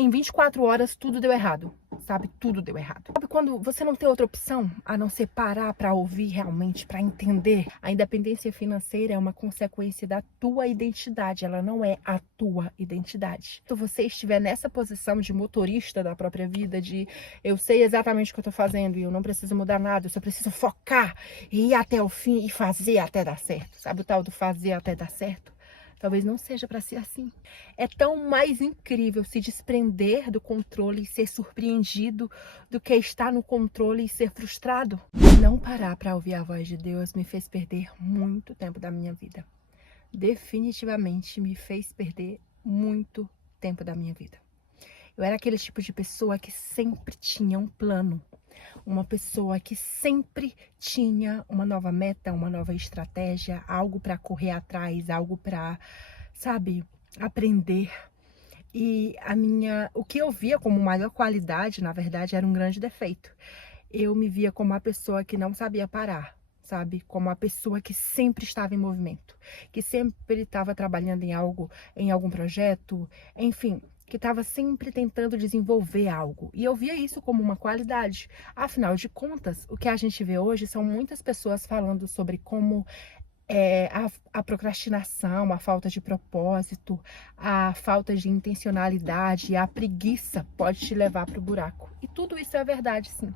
em 24 horas tudo deu errado, sabe? Tudo deu errado. Sabe quando você não tem outra opção a não ser parar para ouvir realmente, para entender? A independência financeira é uma consequência da tua identidade, ela não é a tua identidade. Se você estiver nessa posição de motorista da própria vida, de eu sei exatamente o que eu tô fazendo e eu não preciso mudar nada, eu só preciso focar e ir até o fim e fazer até dar certo. Sabe o tal do fazer até dar certo? Talvez não seja para ser assim. É tão mais incrível se desprender do controle e ser surpreendido do que estar no controle e ser frustrado. Não parar para ouvir a voz de Deus me fez perder muito tempo da minha vida. Definitivamente me fez perder muito tempo da minha vida. Eu era aquele tipo de pessoa que sempre tinha um plano. Uma pessoa que sempre tinha uma nova meta, uma nova estratégia, algo para correr atrás, algo para, sabe, aprender. E o que eu via como maior qualidade, na verdade, era um grande defeito. Eu me via como uma pessoa que não sabia parar, sabe? Como uma pessoa que sempre estava em movimento, que sempre estava trabalhando em algo, em algum projeto, enfim, que estava sempre tentando desenvolver algo. E eu via isso como uma qualidade. Afinal de contas, o que a gente vê hoje são muitas pessoas falando sobre como a procrastinação, a falta de propósito, a falta de intencionalidade, a preguiça pode te levar para o buraco. E tudo isso é verdade, sim.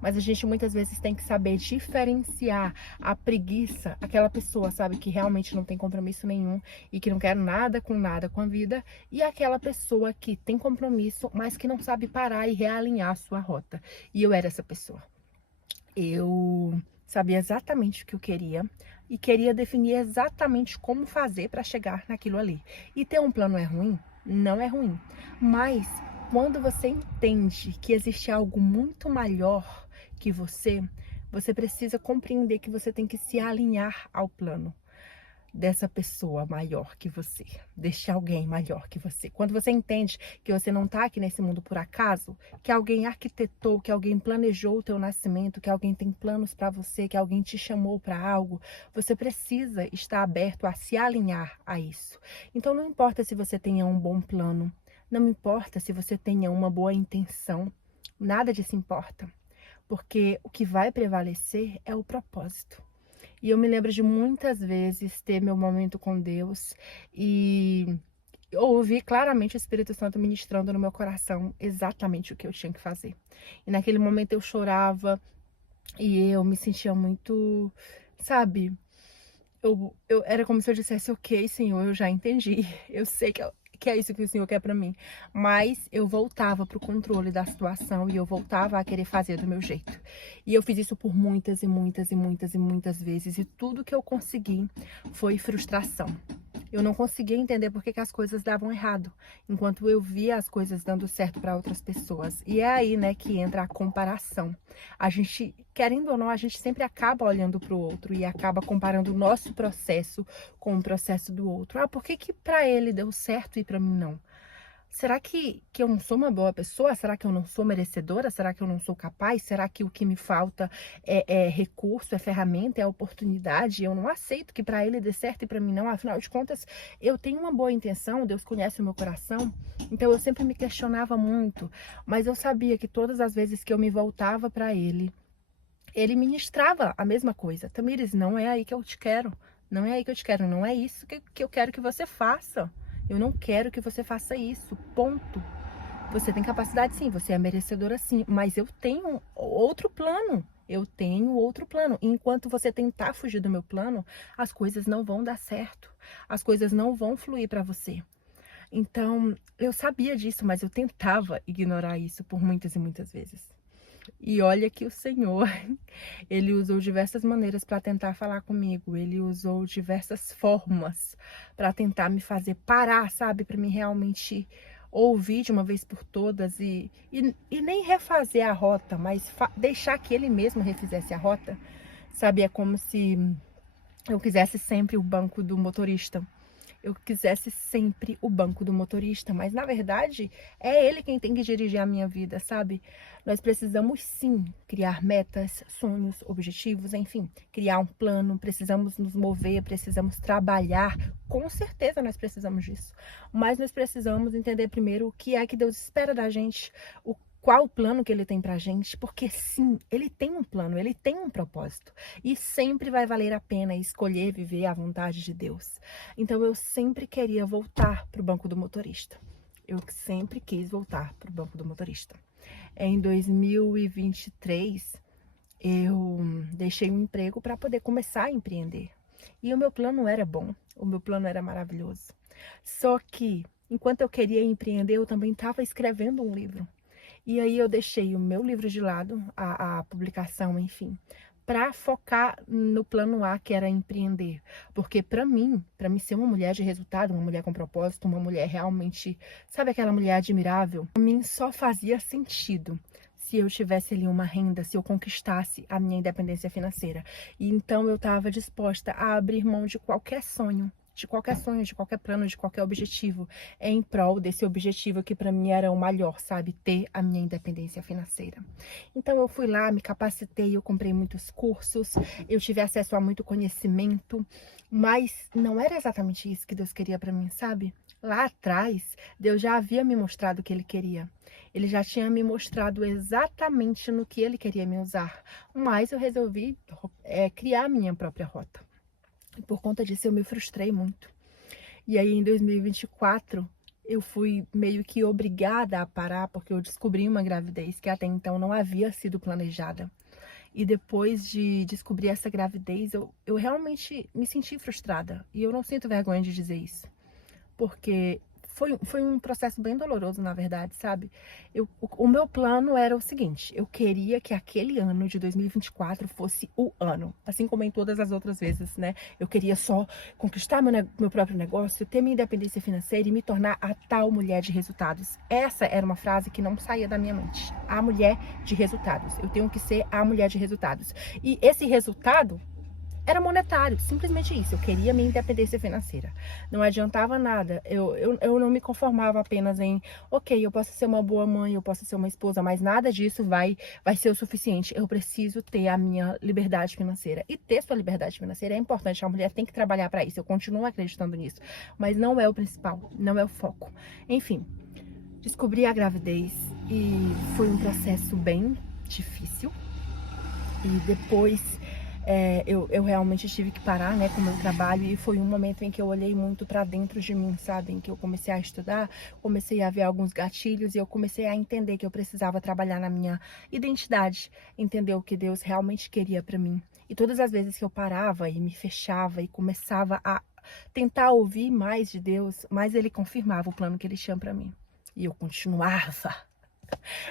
Mas a gente muitas vezes tem que saber diferenciar a preguiça, aquela pessoa, sabe, que realmente não tem compromisso nenhum e que não quer nada com a vida, e aquela pessoa que tem compromisso, mas que não sabe parar e realinhar a sua rota. E eu era essa pessoa. Eu sabia exatamente o que eu queria e queria definir exatamente como fazer para chegar naquilo ali. E ter um plano é ruim? Não é ruim. Mas quando você entende que existe algo muito maior que você precisa compreender que você tem que se alinhar ao plano dessa pessoa maior que você, deste alguém maior que você. Quando você entende que você não está aqui nesse mundo por acaso, que alguém arquitetou, que alguém planejou o teu nascimento, que alguém tem planos para você, que alguém te chamou para algo, você precisa estar aberto a se alinhar a isso. Então não importa se você tenha um bom plano, não importa se você tenha uma boa intenção, nada disso importa, porque o que vai prevalecer é o propósito. E eu me lembro de muitas vezes ter meu momento com Deus e ouvir claramente o Espírito Santo ministrando no meu coração exatamente o que eu tinha que fazer. E naquele momento eu chorava e eu me sentia muito, sabe? Era como se eu dissesse, ok, Senhor, eu já entendi. Eu sei que é isso que o Senhor quer pra mim. Mas eu voltava pro controle da situação e eu voltava a querer fazer do meu jeito. E eu fiz isso por muitas e muitas e muitas e muitas vezes. E tudo que eu consegui foi frustração. Eu não conseguia entender por que as coisas davam errado, enquanto eu via as coisas dando certo para outras pessoas. E é aí, né, que entra a comparação. A gente, querendo ou não, a gente sempre acaba olhando para o outro e acaba comparando o nosso processo com o processo do outro. Ah, por que que para ele deu certo e para mim não? Será que eu não sou uma boa pessoa? Será que eu não sou merecedora? Será que eu não sou capaz? Será que o que me falta é recurso, é ferramenta, é oportunidade? Eu não aceito que para ele dê certo e para mim não. Afinal de contas, eu tenho uma boa intenção, Deus conhece o meu coração. Então eu sempre me questionava muito, mas eu sabia que todas as vezes que eu me voltava para ele ministrava a mesma coisa. Tamires, não é aí que eu te quero. Não é aí que eu te quero. Não é isso que eu quero que você faça. Eu não quero que você faça isso, ponto. Você tem capacidade sim, você é merecedora sim, mas eu tenho outro plano. Eu tenho outro plano. Enquanto você tentar fugir do meu plano, as coisas não vão dar certo. As coisas não vão fluir para você. Então, eu sabia disso, mas eu tentava ignorar isso por muitas e muitas vezes. E olha que o Senhor, Ele usou diversas maneiras para tentar falar comigo. Ele usou diversas formas para tentar me fazer parar, sabe? Para me realmente ouvir de uma vez por todas e nem refazer a rota, mas deixar que Ele mesmo refizesse a rota. Sabe? É como se eu quisesse sempre o banco do motorista. eu quisesse sempre o banco do motorista, mas na verdade é ele quem tem que dirigir a minha vida, sabe? Nós precisamos sim criar metas, sonhos, objetivos, enfim, criar um plano, precisamos nos mover, precisamos trabalhar, com certeza nós precisamos disso, mas nós precisamos entender primeiro o que é que Deus espera da gente, qual o plano que ele tem pra gente, porque sim, ele tem um plano, ele tem um propósito. E sempre vai valer a pena escolher viver a vontade de Deus. Então eu sempre queria voltar pro banco do motorista. Eu sempre quis voltar pro banco do motorista. Em 2023, eu deixei um emprego para poder começar a empreender. E o meu plano era bom, o meu plano era maravilhoso. Só que, enquanto eu queria empreender, eu também estava escrevendo um livro. E aí eu deixei o meu livro de lado, a publicação, enfim, para focar no plano A, que era empreender. Porque para mim ser uma mulher de resultado, uma mulher com propósito, uma mulher realmente, sabe aquela mulher admirável? Para mim só fazia sentido se eu tivesse ali uma renda, se eu conquistasse a minha independência financeira. E então eu estava disposta a abrir mão de qualquer sonho, de qualquer plano, de qualquer objetivo, em prol desse objetivo que para mim era o maior, sabe? Ter a minha independência financeira. Então eu fui lá, me capacitei, eu comprei muitos cursos, eu tive acesso a muito conhecimento, mas não era exatamente isso que Deus queria para mim, sabe? Lá atrás, Deus já havia me mostrado o que Ele queria. Ele já tinha me mostrado exatamente no que Ele queria me usar, mas eu resolvi criar a minha própria rota. E por conta disso eu me frustrei muito. E aí em 2024 eu fui meio que obrigada a parar porque eu descobri uma gravidez que até então não havia sido planejada. E depois de descobrir essa gravidez, eu realmente me senti frustrada. E eu não sinto vergonha de dizer isso. Porque foi um processo bem doloroso, na verdade, sabe? O meu plano era o seguinte, eu queria que aquele ano de 2024 fosse o ano, assim como em todas as outras vezes, né? Eu queria só conquistar meu próprio negócio, ter minha independência financeira e me tornar a tal mulher de resultados. Essa era uma frase que não saía da minha mente. A mulher de resultados. Eu tenho que ser a mulher de resultados. E esse resultado era monetário, simplesmente isso. Eu queria minha independência financeira. Não adiantava nada. Eu não me conformava apenas em, ok, eu posso ser uma boa mãe, eu posso ser uma esposa, mas nada disso vai ser o suficiente. Eu preciso ter a minha liberdade financeira. E ter sua liberdade financeira é importante. A mulher tem que trabalhar para isso. Eu continuo acreditando nisso. Mas não é o principal, não é o foco. Enfim, descobri a gravidez e foi um processo bem difícil. E depois eu realmente tive que parar, né, com o meu trabalho, e foi um momento em que eu olhei muito para dentro de mim, sabe, em que eu comecei a estudar, comecei a ver alguns gatilhos e eu comecei a entender que eu precisava trabalhar na minha identidade, entender o que Deus realmente queria para mim. E todas as vezes que eu parava e me fechava e começava a tentar ouvir mais de Deus, mais Ele confirmava o plano que Ele tinha para mim. E eu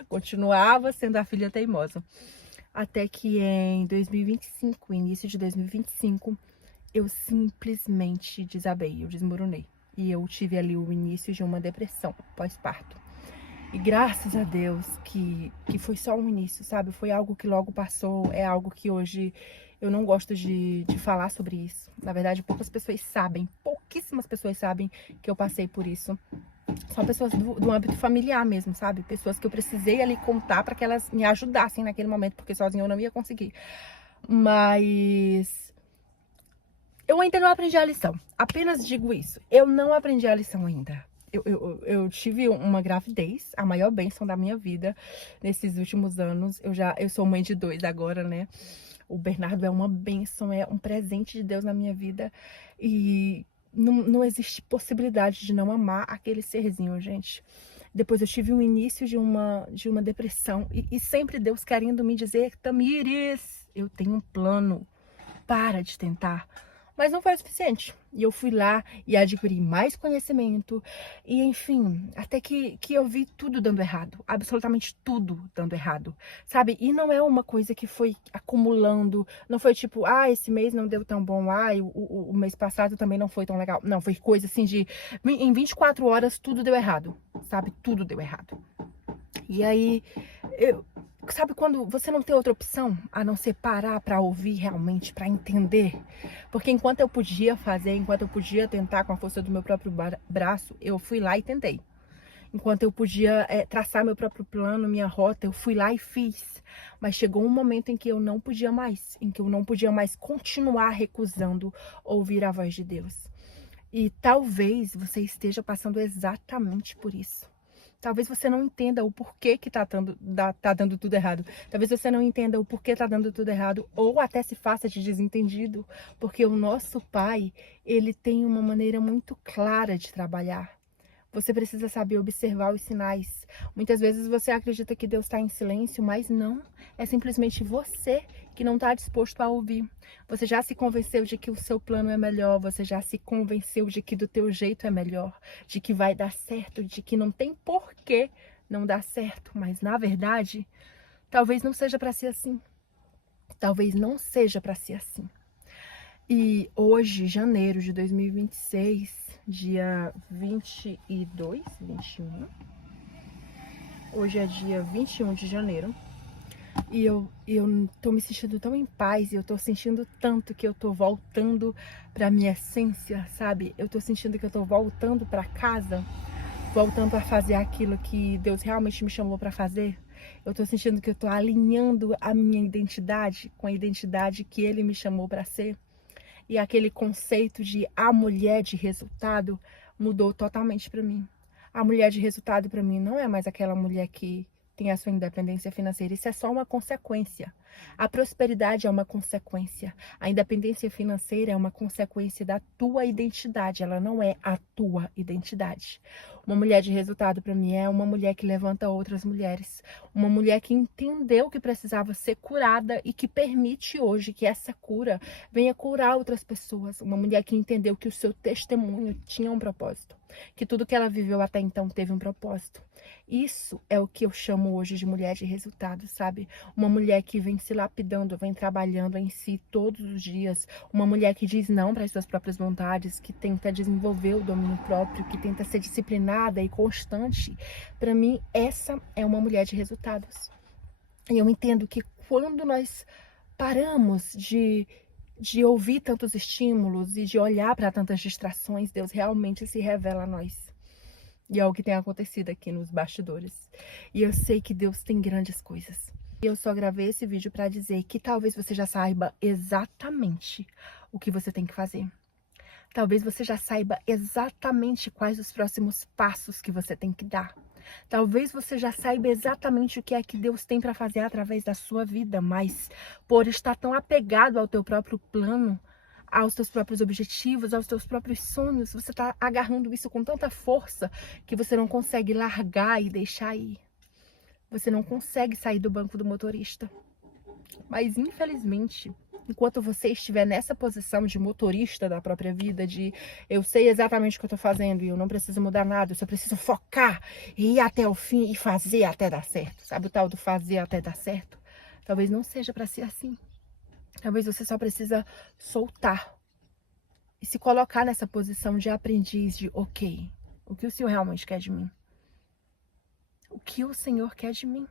continuava sendo a filha teimosa. Até que em 2025, início de 2025, eu simplesmente desabei, eu desmoronei. E eu tive ali o início de uma depressão pós-parto. E graças a Deus que foi só um início, sabe? Foi algo que logo passou, é algo que hoje eu não gosto de falar sobre isso. Na verdade, pouquíssimas pessoas sabem que eu passei por isso. São pessoas do âmbito familiar mesmo, sabe? Pessoas que eu precisei ali contar para que elas me ajudassem naquele momento, porque sozinha eu não ia conseguir. Mas eu ainda não aprendi a lição. Apenas digo isso. Eu não aprendi a lição ainda. Eu tive uma gravidez, a maior bênção da minha vida nesses últimos anos. Eu sou mãe de 2 agora, né? O Bernardo é uma bênção, é um presente de Deus na minha vida. E não existe possibilidade de não amar aquele serzinho, gente. Depois eu tive um início de uma depressão. E sempre Deus querendo me dizer, Tamires, eu tenho um plano, para de tentar. Mas não foi o suficiente. E eu fui lá e adquiri mais conhecimento. E enfim, até que eu vi tudo dando errado. Absolutamente tudo dando errado. Sabe? E não é uma coisa que foi acumulando. Não foi tipo, esse mês não deu tão bom. O mês passado também não foi tão legal. Não, foi coisa assim de... Em 24 horas tudo deu errado. Sabe? Tudo deu errado. E aí... Sabe quando você não tem outra opção a não ser parar para ouvir realmente, para entender? Porque enquanto eu podia fazer, enquanto eu podia tentar com a força do meu próprio braço, eu fui lá e tentei. Enquanto eu podia traçar meu próprio plano, minha rota, eu fui lá e fiz. Mas chegou um momento em que eu não podia mais, em que eu não podia mais continuar recusando ouvir a voz de Deus. E talvez você esteja passando exatamente por isso. Talvez você não entenda o porquê que tá dando tudo errado. Talvez você não entenda o porquê tá dando tudo errado, ou até se faça de desentendido, porque o nosso Pai, ele tem uma maneira muito clara de trabalhar. Você precisa saber observar os sinais. Muitas vezes você acredita que Deus está em silêncio, mas não. É simplesmente você que não está disposto a ouvir. Você já se convenceu de que o seu plano é melhor, você já se convenceu de que do teu jeito é melhor, de que vai dar certo, de que não tem porquê não dar certo. Mas na verdade, talvez não seja para ser assim. Talvez não seja para ser assim. E hoje, janeiro de 2026, dia 22, 21. Hoje é dia 21 de janeiro. E eu tô me sentindo tão em paz, e eu tô sentindo tanto que eu tô voltando pra minha essência, sabe? Eu tô sentindo que eu tô voltando pra casa, voltando a fazer aquilo que Deus realmente me chamou pra fazer. Eu tô sentindo que eu tô alinhando a minha identidade com a identidade que Ele me chamou pra ser. E aquele conceito de a mulher de resultado mudou totalmente para mim. A mulher de resultado para mim não é mais aquela mulher que tem a sua independência financeira. Isso é só uma consequência. A prosperidade é uma consequência. A independência financeira é uma consequência da tua identidade. Ela não é a tua identidade. Uma mulher de resultado para mim é uma mulher que levanta outras mulheres. Uma mulher que entendeu que precisava ser curada e que permite hoje que essa cura venha curar outras pessoas. Uma mulher que entendeu que o seu testemunho tinha um propósito. Que tudo que ela viveu até então teve um propósito. Isso é o que eu chamo hoje de mulher de resultado, sabe? Uma mulher que vem se lapidando, vem trabalhando em si todos os dias. Uma mulher que diz não para as suas próprias vontades, que tenta desenvolver o domínio próprio, que tenta ser disciplinada e constante. Para mim, essa é uma mulher de resultados. E eu entendo que quando nós paramos de ouvir tantos estímulos e de olhar para tantas distrações, Deus realmente se revela a nós. E é o que tem acontecido aqui nos bastidores. E eu sei que Deus tem grandes coisas. E eu só gravei esse vídeo para dizer que talvez você já saiba exatamente o que você tem que fazer. Talvez você já saiba exatamente quais os próximos passos que você tem que dar. Talvez você já saiba exatamente o que é que Deus tem para fazer através da sua vida, mas por estar tão apegado ao teu próprio plano, aos teus próprios objetivos, aos teus próprios sonhos, você está agarrando isso com tanta força que você não consegue largar e deixar ir. Você não consegue sair do banco do motorista. Mas infelizmente, enquanto você estiver nessa posição de motorista da própria vida, de eu sei exatamente o que eu tô fazendo e eu não preciso mudar nada, eu só preciso focar e ir até o fim e fazer até dar certo. Sabe o tal do fazer até dar certo? Talvez não seja para ser assim. Talvez você só precisa soltar e se colocar nessa posição de aprendiz de ok, o que o Senhor realmente quer de mim? O que o Senhor quer de mim?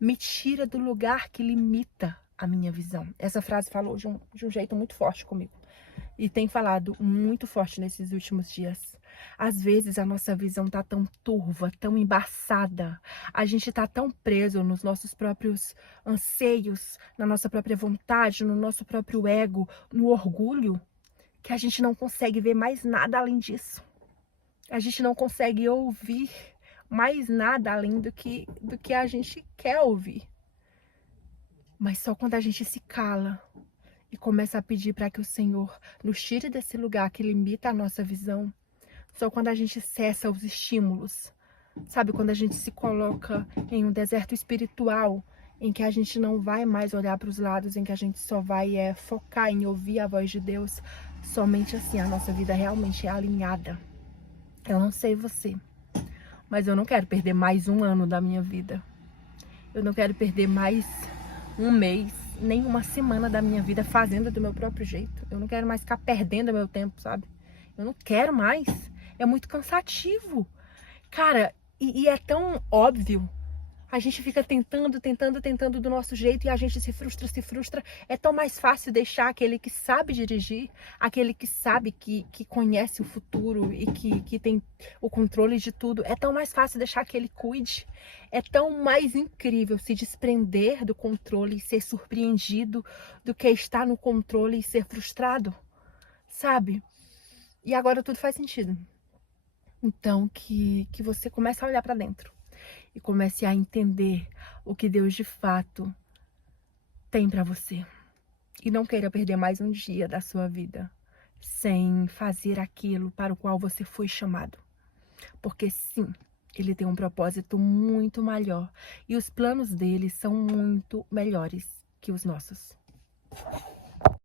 Me tira do lugar que limita a minha visão. Essa frase falou de um jeito muito forte comigo. E tem falado muito forte nesses últimos dias. Às vezes a nossa visão tá tão turva, tão embaçada. A gente tá tão preso nos nossos próprios anseios, na nossa própria vontade, no nosso próprio ego, no orgulho, que a gente não consegue ver mais nada além disso. A gente não consegue ouvir mais nada além do que a gente quer ouvir. Mas só quando a gente se cala e começa a pedir para que o Senhor nos tire desse lugar que limita a nossa visão, só quando a gente cessa os estímulos, sabe? Quando a gente se coloca em um deserto espiritual, em que a gente não vai mais olhar para os lados, em que a gente só vai focar em ouvir a voz de Deus, somente assim a nossa vida realmente é alinhada. Eu não sei você, mas eu não quero perder mais um ano da minha vida. Eu não quero perder mais um mês, nem uma semana da minha vida fazendo do meu próprio jeito. Eu não quero mais ficar perdendo meu tempo, sabe? Eu não quero mais. É muito cansativo. Cara, e é tão óbvio A gente fica tentando do nosso jeito e a gente se frustra. É tão mais fácil deixar aquele que sabe dirigir, aquele que sabe que conhece o futuro e que tem o controle de tudo. É tão mais fácil deixar que ele cuide. É tão mais incrível se desprender do controle e ser surpreendido do que estar no controle e ser frustrado, sabe? E agora tudo faz sentido. Então, que você comece a olhar para dentro e comece a entender o que Deus de fato tem para você. E não queira perder mais um dia da sua vida sem fazer aquilo para o qual você foi chamado. Porque sim, Ele tem um propósito muito maior e os planos dele são muito melhores que os nossos.